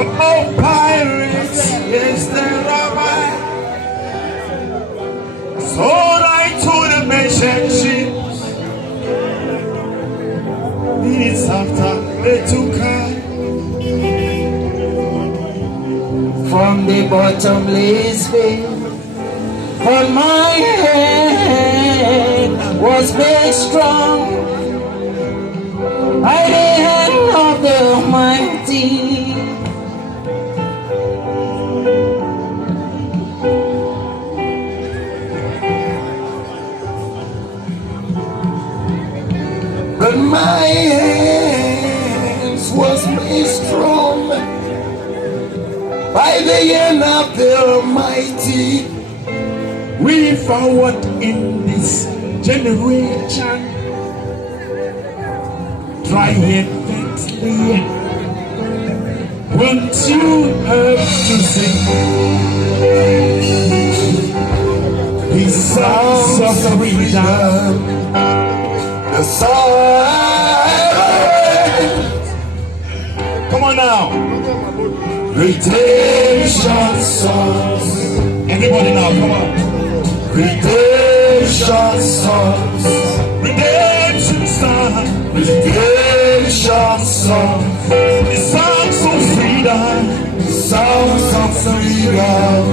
Oh, pirates, yes, there are mine. Sold I to the merchant ships. Minutes after they took her from the bottomless pit. For my hand was made strong by the hand of the Almighty. But my hands was made strong by the hand of the Almighty. We forward in this generation, triumphantly. Won't you have to sing these songs of freedom? The song. Come on now. Redemption songs. Everybody now, come on. Redemption songs. Redemption songs. Redemption songs. The songs of freedom. Songs of freedom.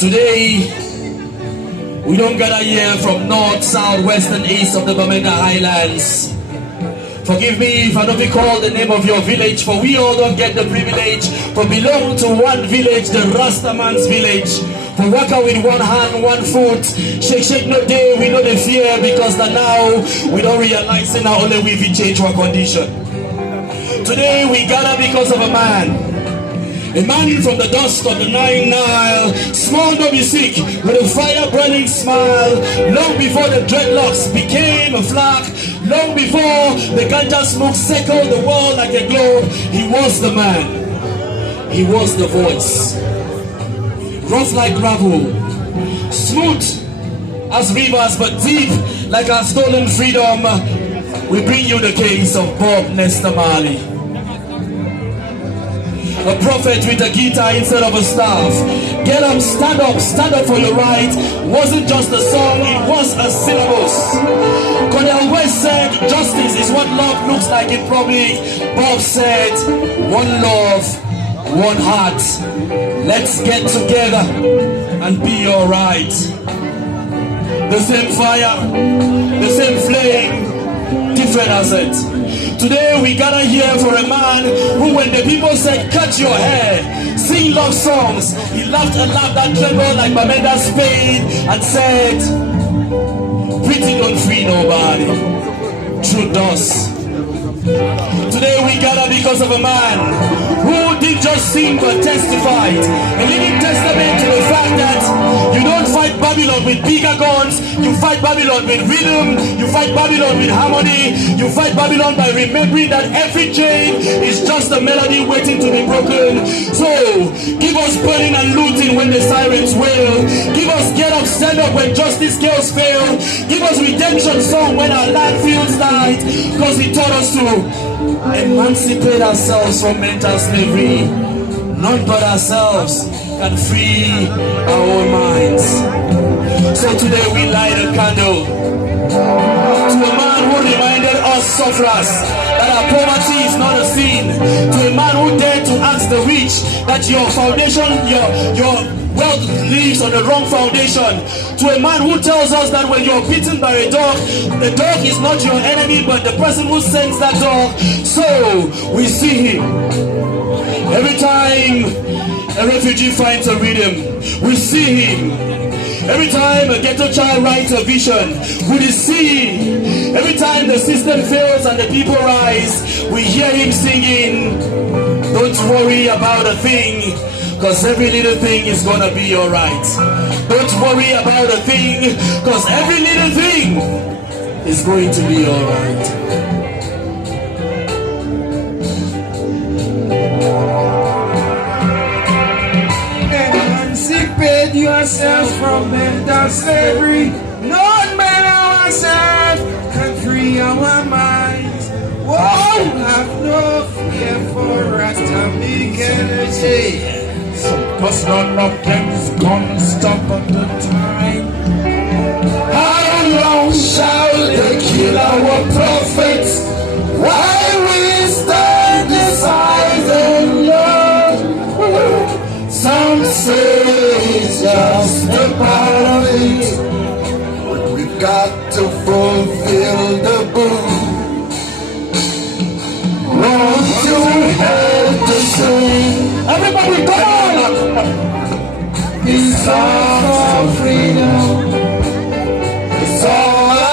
Today, we don't gather here from north, south, west, and east of the Bamenda Highlands. Forgive me if I don't recall the name of your village, for we all don't get the privilege to belong to one village, the Rastaman's village. For walk out with one hand, one foot, shake no day, we know the fear, because now we don't realize it now only we've changed our condition. Today we gather because of a man from the dust of the Nile, small no be sick, with a fire burning smile. Long before the dreadlocks became a flag, long before the Ganja Smoke circled the world like a globe, he was the man, he was the voice. Rough like gravel, smooth as rivers, but deep like our stolen freedom. We bring you the case of Bob Marley. A prophet with a guitar instead of a staff. Get up, stand up for your right. Wasn't just a song, it was a syllabus. Cornel West said, justice is what love looks like in public. Bob said, one love, one heart. Let's get together and be alright. The same fire, the same flame, different asset. Today we gather here for a man who, when the people said, cut your hair, sing love songs, he laughed a laugh that trembled like Bamenda's spade and said, pretty don't free nobody, truth does. Today we gather because of a man who didn't just sing but testified, a living testament to the fact that you don't fight Babylon with bigger guns, you fight Babylon with rhythm, you fight Babylon with harmony, you fight Babylon by remembering that every chain is just a melody waiting to be broken. So, give us burning and looting when the sirens wail, give us get up, stand up when justice scales fail, give us redemption song when our land feels tight, because he taught us to emancipate ourselves from mental slavery. None but ourselves can free our own minds. So today we light a candle to a man who reminded us sufferers that our poverty is not a sin. To a man who dared to ask the rich that your foundation, your wealth lives on the wrong foundation. To a man who tells us that when you're beaten by a dog, the dog is not your enemy but the person who sends that dog. So we see him every time a refugee finds a rhythm. We see him every time a ghetto child writes a vision. We see every time the system fails and the people rise. We hear him singing, don't worry about a thing, cause every little thing is gonna be alright. Don't worry about a thing, cause every little thing is going to be alright. Emancipate yourself from mental slavery. None but ourselves have no fear for atomic energy. Cause none of them's gonna stop at the time. How long shall they kill our prophets? Why we stand aside and learn? Some say it's just a part of it, but we've got to fulfill the book. Run to hell to sing. Everybody come on! These songs of freedom, it's all I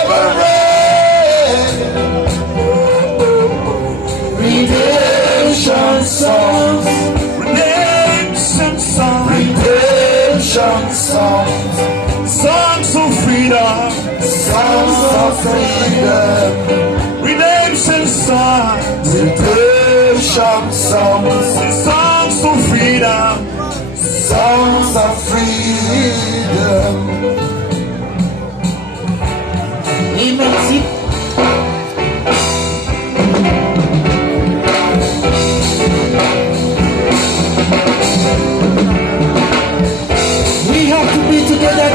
ever read. Redemption songs, redemption songs, redemption songs, songs of freedom, songs of freedom, redemption songs, redemption songs, songs of freedom, songs of freedom. Emancipate. We have to be together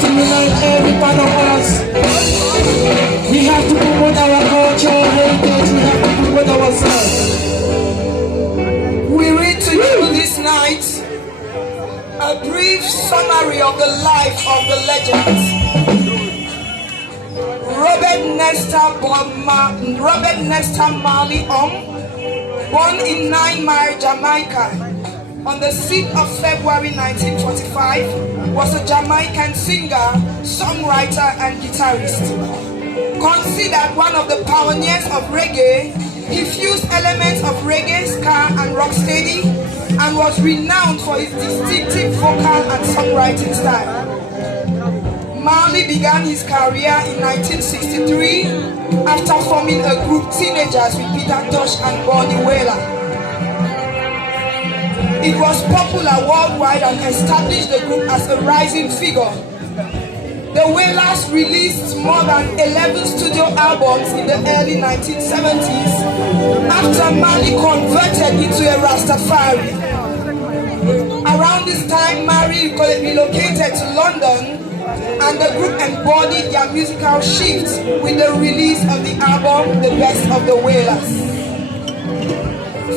to unite every part of us. We have to promote our culture, heritage. We have to promote ourselves. We read to you this night a brief summary of the life of the legends. Robert Nesta Marley, born in 9 Mile, Jamaica, on the 6th of February 1945, was a Jamaican singer, songwriter, and guitarist. Considered one of the pioneers of reggae, he fused elements of reggae, ska, and rocksteady, and was renowned for his distinctive vocal and songwriting style. Marley began his career in 1963 after forming a group Teenagers with Peter Tosh and Bonnie Wailer. It was popular worldwide and established the group as a rising figure. The Wailers released more than 11 studio albums in the early 1970s after Marley converted into a Rastafari. Around this time, Marley relocated to London, and the group embodied their musical shift with the release of the album The Best of the Wailers.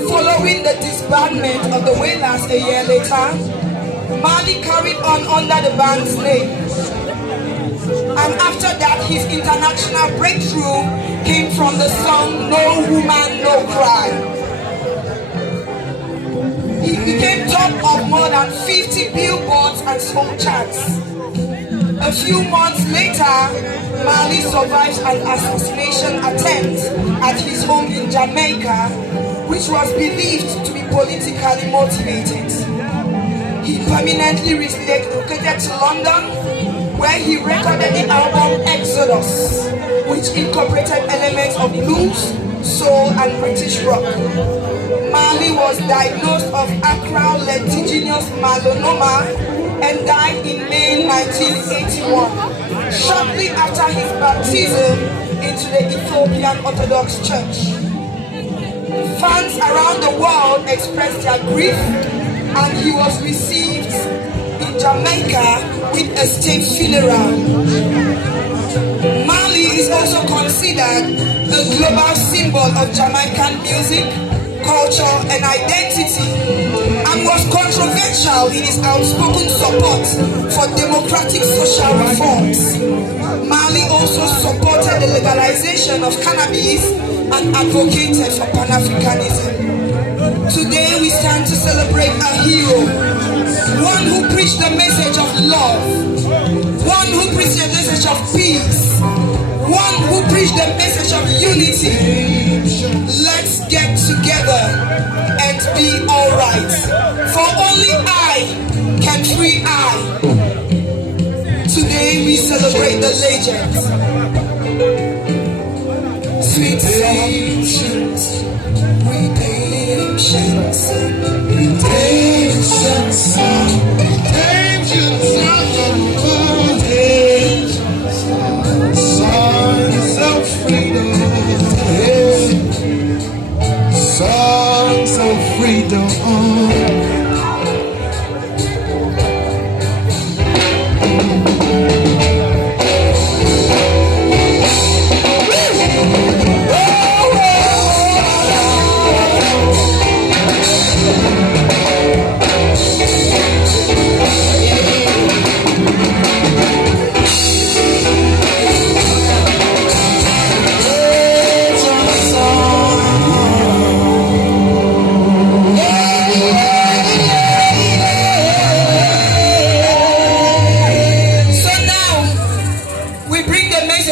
Following the disbandment of the Wailers a year later, Marley carried on under the band's name. And after that, his international breakthrough came from the song No Woman, No Cry. He became top of more than 50 billboards and soul charts. A few months later, Marley survived an assassination attempt at his home in Jamaica, which was believed to be politically motivated. He permanently relocated to London, where he recorded the album Exodus, which incorporated elements of blues, soul, and British rock. Marley was diagnosed of acral lentiginous melanoma and died in May 1981, shortly after his baptism into the Ethiopian Orthodox Church. Fans around the world expressed their grief, and he was received in Jamaica with a state funeral. Marley is also considered a global symbol of Jamaican music, culture, and identity, and was controversial in his outspoken support for democratic social reforms. Marley also supported the legalization of cannabis and advocated for Pan-Africanism. Today we stand to celebrate a hero, one who preached the message of love, one who preached the message of peace, one who preached the message of unity. Let's get together and be alright, for only I can free I. Today we celebrate the legends. Sweet redemption, redemption, redemption song, redemption song, redemption song, songs of freedom.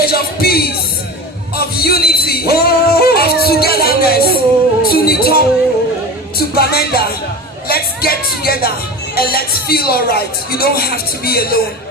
message of peace, of unity, of togetherness to Nitop, to Bamenda. Let's get together and let's feel alright. You don't have to be alone.